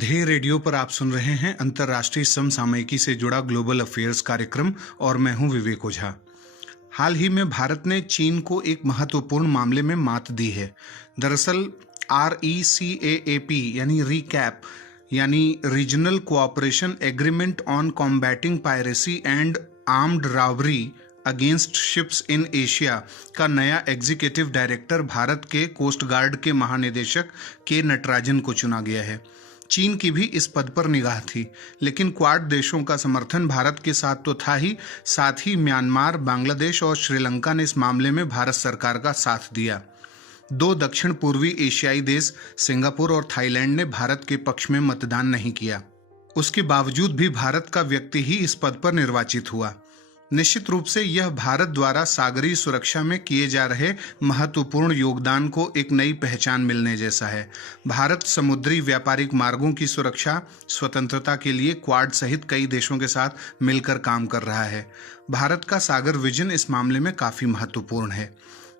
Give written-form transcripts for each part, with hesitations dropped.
ध्येय रेडियो पर आप सुन रहे हैं अंतर्राष्ट्रीय समसामयिकी से जुड़ा ग्लोबल अफेयर्स कार्यक्रम और मैं हूं विवेक ओझा। हाल ही में भारत ने चीन को एक महत्वपूर्ण मामले में मात दी है। दरअसल RECAAP यानी रीकैप यानी regional cooperation agreement on combating piracy and armed robbery against ships in Asia का नया एग्जीक्यूटिव डायरेक्टर भारत के कोस्ट गार्ड के महानिदेशक के नटराजन को चुना गया है। चीन की भी इस पद पर निगाह थी, लेकिन क्वाड देशों का समर्थन भारत के साथ तो था ही, साथ ही म्यांमार, बांग्लादेश और श्रीलंका ने इस मामले में भारत सरकार का साथ दिया। दो दक्षिण पूर्वी एशियाई देश सिंगापुर और थाईलैंड ने भारत के पक्ष में मतदान नहीं किया। उसके बावजूद भी भारत का व्यक्ति ही इस पद पर निर्वाचित हुआ। निश्चित रूप से यह भारत द्वारा सागरीय सुरक्षा में किए जा रहे महत्वपूर्ण योगदान को एक नई पहचान मिलने जैसा है। भारत समुद्री व्यापारिक मार्गों की सुरक्षा, स्वतंत्रता के लिए क्वाड सहित कई देशों के साथ मिलकर काम कर रहा है। भारत का सागर विजन इस मामले में काफी महत्वपूर्ण है।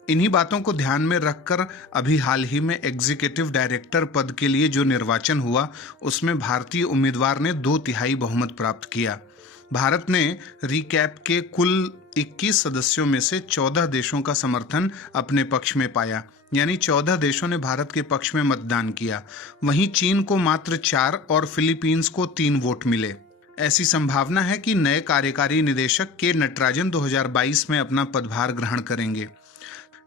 इन्हीं बातों को ध्यान में रखकर अभी हाल ही में एग्जीक्यूटिव डायरेक्टर पद के लिए जो निर्वाचन हुआ, उसमें भारतीय उम्मीदवार ने 2/3 बहुमत प्राप्त किया। भारत ने रीकैप के कुल 21 सदस्यों में से 14 देशों का समर्थन अपने पक्ष में पाया, यानी 14 देशों ने भारत के पक्ष में मतदान किया। वहीं चीन को मात्र 4 और फिलीपींस को 3 वोट मिले। ऐसी संभावना है कि नए कार्यकारी निदेशक के नटराजन 2022 में अपना पदभार ग्रहण करेंगे।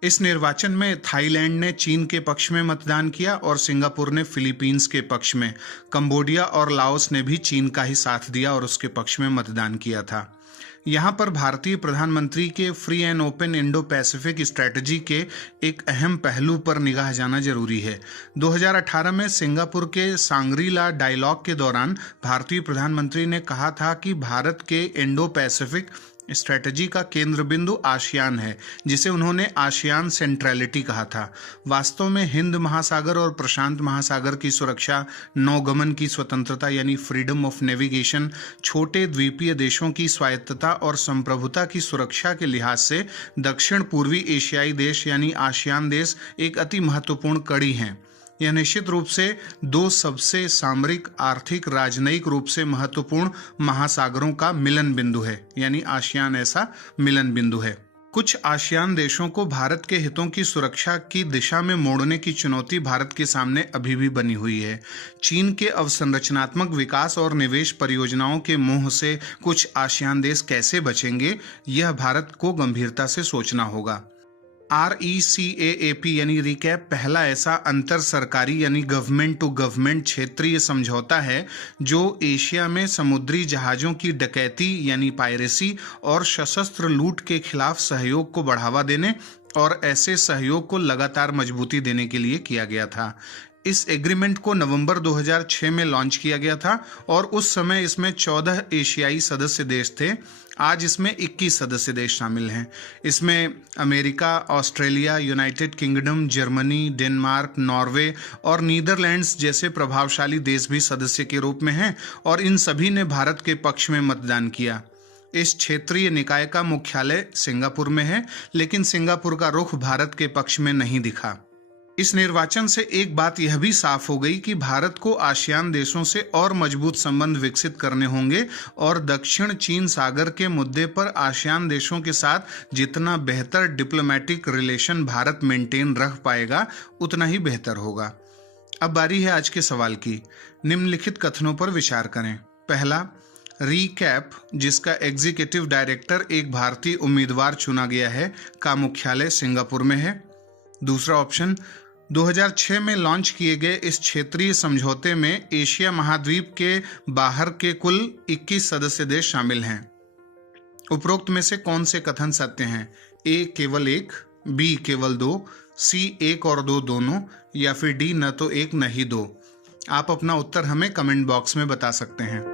इस निर्वाचन में थाईलैंड ने चीन के पक्ष में मतदान किया और सिंगापुर ने फिलीपींस के पक्ष में। कंबोडिया और लाओस ने भी चीन का ही साथ दिया और उसके पक्ष में मतदान किया था। यहाँ पर भारतीय प्रधानमंत्री के free and open Indo Pacific strategy के एक अहम पहलू पर निगाह जाना जरूरी है। 2018 में सिंगापुर के सांग्री-ला डायलॉग के दौरान भारतीय प्रधानमंत्री ने कहा था कि भारत के इंडो पैसिफिक स्ट्रेटजी का केंद्र बिंदु आसियान है, जिसे उन्होंने आसियान सेंट्रलिटी कहा था। वास्तव में हिंद महासागर और प्रशांत महासागर की सुरक्षा, नौगमन की स्वतंत्रता यानी फ्रीडम ऑफ नेविगेशन, छोटे द्वीपीय देशों की स्वायत्तता और संप्रभुता की सुरक्षा के लिहाज से दक्षिण पूर्वी एशियाई देश यानी आसियान देश एक अति महत्वपूर्ण कड़ी हैं। यह निश्चित रूप से 2 सबसे सामरिक, आर्थिक, राजनयिक रूप से महत्वपूर्ण महासागरों का मिलन बिंदु है, यानी आसियान ऐसा मिलन बिंदु है। कुछ आसियान देशों को भारत के हितों की सुरक्षा की दिशा में मोड़ने की चुनौती भारत के सामने अभी भी बनी हुई है। चीन के अवसंरचनात्मक विकास और निवेश परियोजनाओं के मोह से कुछ आसियान देश कैसे बचेंगे, यह भारत को गंभीरता से सोचना होगा। RECAAP यानी रीकैप पहला ऐसा अंतर सरकारी यानी गवर्नमेंट टू गवर्नमेंट क्षेत्रीय समझौता है जो एशिया में समुद्री जहाज़ों की डकैती यानी पायरेसी और सशस्त्र लूट के खिलाफ सहयोग को बढ़ावा देने और ऐसे सहयोग को लगातार मजबूती देने के लिए किया गया था। इस एग्रीमेंट को नवंबर 2006 में लॉन्च किया गया था और उस समय इसमें 14 एशियाई सदस्य देश थे। आज इसमें 21 सदस्य देश शामिल हैं। इसमें America, Australia, United kingdom, Germany, Denmark, Norway और नीदरलैंड्स जैसे प्रभावशाली देश भी सदस्य के रूप में हैं और इन सभी ने भारत के पक्ष में मतदान किया। इस क्षेत्रीय निकाय का मुख्यालय सिंगापुर में है, लेकिन सिंगापुर का रुख भारत के पक्ष में नहीं दिखा। इस निर्वाचन से एक बात यह भी साफ हो गई कि भारत को आसियान देशों से और मजबूत संबंध विकसित करने होंगे और दक्षिण चीन सागर के मुद्दे पर आसियान देशों के साथ जितना बेहतर डिप्लोमेटिक रिलेशन भारत मेंटेन रख पाएगा, उतना ही बेहतर होगा। अब बारी है आज के सवाल की। निम्नलिखित कथनों पर विचार करें। पहला, रीकैप जिसका एग्जीक्यूटिव डायरेक्टर एक भारतीय उम्मीदवार चुना गया है का मुख्यालय सिंगापुर में है। दूसरा ऑप्शन, 2006 में लॉन्च किए गए इस क्षेत्रीय समझौते में एशिया महाद्वीप के बाहर के कुल 21 सदस्य देश शामिल हैं। उपरोक्त में से कौन से कथन सत्य हैं? ए केवल 1, बी केवल 2, सी 1 और 2 दोनों, या फिर डी न तो 1 न ही 2। आप अपना उत्तर हमें कमेंट बॉक्स में बता सकते हैं।